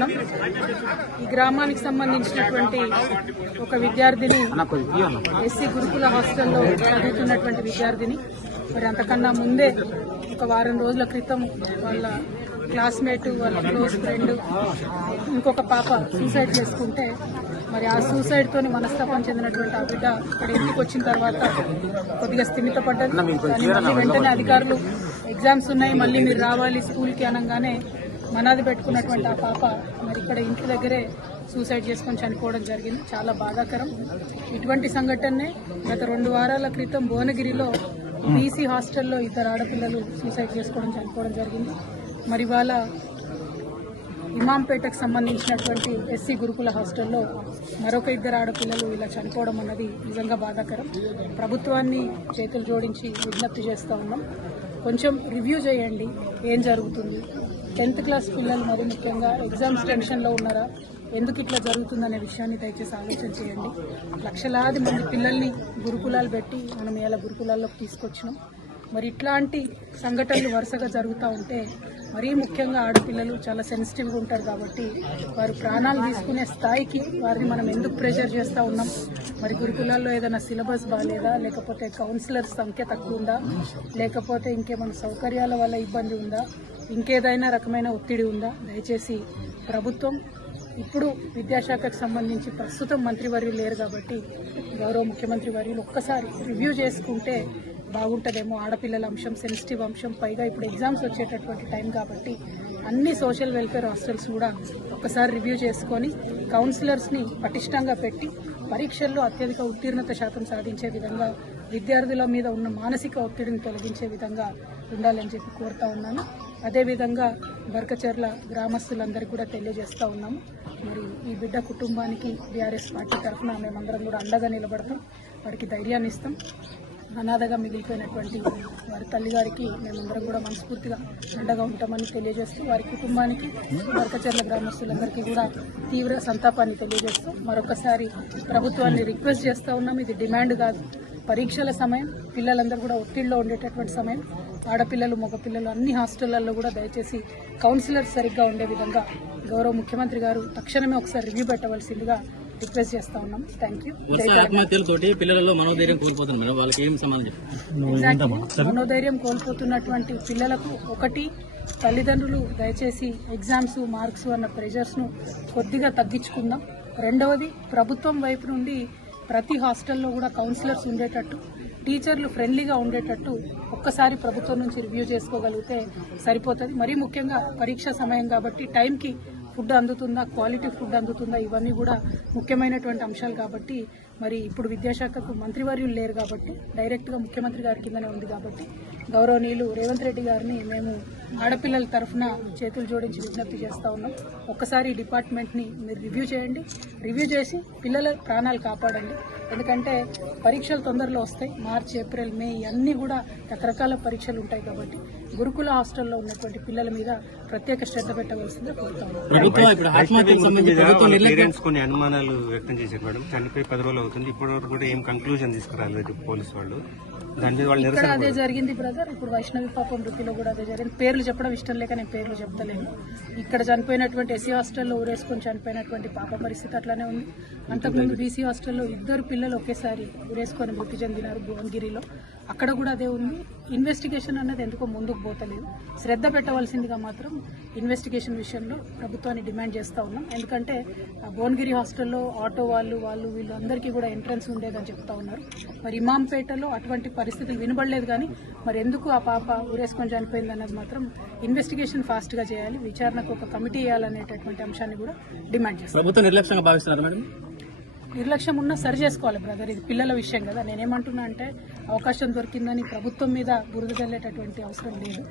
ఉన్నాం. ఈ గ్రామానికి సంబంధించినటువంటి ఒక విద్యార్థిని ఎస్సీ గురుకుల హాస్టల్లో చదువుతున్నటువంటి విద్యార్థిని మరి అంతకన్నా ముందే ఒక వారం రోజుల క్రితం వాళ్ళ క్లాస్మేట్, వాళ్ళ క్లోజ్ ఫ్రెండ్ ఇంకొక పాప సూసైడ్ చేసుకుంటే మరి ఆ సూసైడ్ తోని మనస్తాపం చెందినటువంటి ఆ బిడ్డ ఇక్కడ ఇంటికి వచ్చిన తర్వాత కొద్దిగా స్థిమితపడ్డది. కానీ మళ్ళీ వెంటనే అధికారులు ఎగ్జామ్స్ ఉన్నాయి, మళ్ళీ మీరు రావాలి స్కూల్కి అనగానే మనాది పెట్టుకున్నటువంటి ఆ పాప మరి ఇక్కడ ఇంటి దగ్గరే సూసైడ్ చేసుకొని చనిపోవడం జరిగింది. చాలా బాధాకరం. ఇటువంటి సంఘటనే గత 2 వారాల క్రితం భువనగిరిలో బీసీ హాస్టల్లో 2 ఆడపిల్లలు సూసైడ్ చేసుకోవడం చనిపోవడం జరిగింది. మరి వాళ్ళ ఇమాంపేటకు సంబంధించినటువంటి ఎస్సీ గురుకుల హాస్టల్లో మరొక 2 ఆడపిల్లలు ఇలా చనిపోవడం అన్నది నిజంగా బాధాకరం. ప్రభుత్వాన్ని చేతులు జోడించి విజ్ఞప్తి చేస్తూ ఉన్నాం, కొంచెం రివ్యూ చేయండి ఏం జరుగుతుంది. 10th క్లాస్ పిల్లలు మరి ముఖ్యంగా ఎగ్జామ్స్ టెన్షన్లో ఉన్నారా, ఎందుకు ఇట్లా జరుగుతుందనే విషయాన్ని దయచేసి ఆలోచన చేయండి. లక్షలాది మంది పిల్లల్ని గురుకులాలు పెట్టి మనం ఇలా గురుకులాల్లోకి తీసుకొచ్చినాం. మరి ఇట్లాంటి సంఘటనలు వరుసగా జరుగుతూ ఉంటే మరీ ముఖ్యంగా ఆడపిల్లలు చాలా సెన్సిటివ్గా ఉంటారు కాబట్టి వారు ప్రాణాలు తీసుకునే స్థాయికి వారిని మనం ఎందుకు ప్రెషర్ చేస్తూ ఉన్నాం. మరి గురుకులాల్లో ఏదైనా సిలబస్ బాగాలేదా, లేకపోతే కౌన్సిలర్స్ సంఖ్య తక్కువ ఉందా, లేకపోతే ఇంకేమైనా సౌకర్యాల వల్ల ఇబ్బంది ఉందా, ఇంకేదైనా రకమైన ఒత్తిడి ఉందా. దయచేసి ప్రభుత్వం ఇప్పుడు విద్యాశాఖకు సంబంధించి ప్రస్తుతం మంత్రివర్యులు లేరు కాబట్టి గౌరవ ముఖ్యమంత్రి వర్యులు ఒక్కసారి రివ్యూ చేసుకుంటే బాగుంటుందేమో. ఆడపిల్లల అంశం సెన్సిటివ్ అంశం, పైగా ఇప్పుడు ఎగ్జామ్స్ వచ్చేటటువంటి టైం కాబట్టి అన్ని సోషల్ వెల్ఫేర్ హాస్టల్స్ కూడా ఒక్కసారి రివ్యూ చేసుకొని కౌన్సిలర్స్ని పటిష్టంగా పెట్టి పరీక్షల్లో అత్యధిక ఉత్తీర్ణత శాతం సాధించే విధంగా విద్యార్థుల మీద ఉన్న మానసిక ఒత్తిడిని తొలగించే విధంగా ఉండాలని చెప్పి కోరుతా ఉన్నాను. అదేవిధంగా బర్కచర్ల గ్రామస్తులందరికీ కూడా తెలియజేస్తూ ఉన్నాము. మరి ఈ బిడ్డ కుటుంబానికి బీఆర్ఎస్ పార్టీ తరఫున మేమందరం కూడా అండగా నిలబడతాం, వారికి ధైర్యాన్ని ఇస్తాం. అనాథగా మిగిలిపోయినటువంటి వారి తల్లిగారికి మేమందరం కూడా మనస్ఫూర్తిగా అండగా ఉంటామని తెలియజేస్తూ వారి కుటుంబానికి బర్కచర్ల గ్రామస్తులందరికీ కూడా తీవ్ర సంతాపాన్ని తెలియజేస్తూ మరొకసారి ప్రభుత్వాన్ని రిక్వెస్ట్ చేస్తూ ఉన్నాం. ఇది డిమాండ్ కాదు, పరీక్షల సమయం, పిల్లలందరూ కూడా ఒత్తిడిలో ఉండేటటువంటి సమయం. ఆడపిల్లలు మగపిల్లలు అన్ని హాస్టళ్లలో కూడా దయచేసి కౌన్సిలర్స్ సరిగ్గా ఉండే విధంగా గౌరవ ముఖ్యమంత్రి గారు తక్షణమే ఒకసారి రివ్యూ పెట్టవలసిందిగా రిక్వెస్ట్ చేస్తా ఉన్నాం. Thank you. మనోధైర్యం కోల్పోతున్నటువంటి పిల్లలకు ఒకటి, తల్లిదండ్రులు దయచేసి ఎగ్జామ్స్, మార్క్స్ అన్న ప్రెషర్స్ను కొద్దిగా తగ్గించుకుందాం. రెండవది, ప్రభుత్వం వైపు నుండి ప్రతి హాస్టల్లో కూడా కౌన్సిలర్స్ ఉండేటట్టు, టీచర్లు ఫ్రెండ్లీగా ఉండేటట్టు ఒక్కసారి ప్రభుత్వం నుంచి రివ్యూ చేసుకోగలిగితే సరిపోతుంది. మరీ ముఖ్యంగా పరీక్ష సమయం కాబట్టి టైంకి ఫుడ్ అందుతుందా, క్వాలిటీ ఫుడ్ అందుతుందా, ఇవన్నీ కూడా ముఖ్యమైనటువంటి అంశాలు కాబట్టి మరి ఇప్పుడు విద్యాశాఖకు మంత్రివర్యులు లేరు కాబట్టి డైరెక్ట్గా ముఖ్యమంత్రి గారి కిందనే ఉంది కాబట్టి గౌరవనీయులు రేవంత్ రెడ్డి గారిని మేము ఆడపిల్లల తరఫున చేతులు జోడించి విజ్ఞప్తి చేస్తూ ఉన్నాం. ఒక్కసారి డిపార్ట్మెంట్ని మీరు రివ్యూ చేయండి, రివ్యూ చేసి పిల్లల ప్రాణాలు కాపాడండి. ఎందుకంటే పరీక్షలు తొందరలో వస్తాయి, మార్చి, ఏప్రిల్, మే ఇవన్నీ కూడా రకరకాల పరీక్షలు ఉంటాయి కాబట్టి గురుకుల హాస్టల్లో ఉన్నటువంటి పిల్లల మీద ప్రత్యేక శ్రద్ధ పెట్టవలసిందిగా కోరుతాము. కొన్ని అనుమానాలు వ్యక్తం చేశారు మేడం, చనిపోయి 10 రోజులు అవుతుంది, ఇప్పటివరకు కూడా ఏం కంక్లూజన్ తీసుకురాలేదు పోలీసు వాళ్ళు. ఇక్కడ అదే జరిగింది బ్రదర్. ఇప్పుడు వైష్ణవి పాపం వృత్తిలో కూడా అదే జరిగింది. పేర్లు చెప్పడం ఇష్టం లేక నేను పేర్లు చెప్తలేను. ఇక్కడ చనిపోయినటువంటి ఎస్సీ హాస్టల్లో ఊరేసుకొని చనిపోయినటువంటి పాప పరిస్థితి అట్లానే ఉంది. అంతకుముందు బీసీ హాస్టల్లో 2 పిల్లలు ఒకేసారి ఊరేసుకొని మృతి చెందినారు భువనగిరిలో, అక్కడ కూడా అదే ఉంది. ఇన్వెస్టిగేషన్ అన్నది ఎందుకో ముందుకు పోతలేదు. శ్రద్ధ పెట్టవలసిందిగా మాత్రం ఇన్వెస్టిగేషన్ విషయంలో ప్రభుత్వాన్ని డిమాండ్ చేస్తూ ఉన్నాం. ఎందుకంటే భువనగిరి హాస్టల్లో ఆటో వాళ్ళు వీళ్ళందరికీ కూడా ఎంట్రన్స్ ఉండేదని చెప్తా ఉన్నారు. మరి ఇమాంపేటలో అటువంటి పరిస్థితులు వినబడలేదు. కానీ మరి ఎందుకు ఆ పాప ఊరేసుకొని చనిపోయింది అన్నది మాత్రం ఇన్వెస్టిగేషన్ ఫాస్ట్ గా చేయాలి, విచారణకు ఒక కమిటీ వేయాలనేటటువంటి అంశాన్ని కూడా డిమాండ్ చేస్తాం. ప్రభుత్వం నిర్లక్ష్యంగా భావిస్తున్నారు మేడం? నిర్లక్ష్యం ఉన్నా సరి చేసుకోవాలి బ్రదర్, ఇది పిల్లల విషయం కదా. నేనేమంటున్నా అంటే అవకాశం దొరికిందని ప్రభుత్వం మీద బురద చల్లేటటువంటి అవసరం లేదు.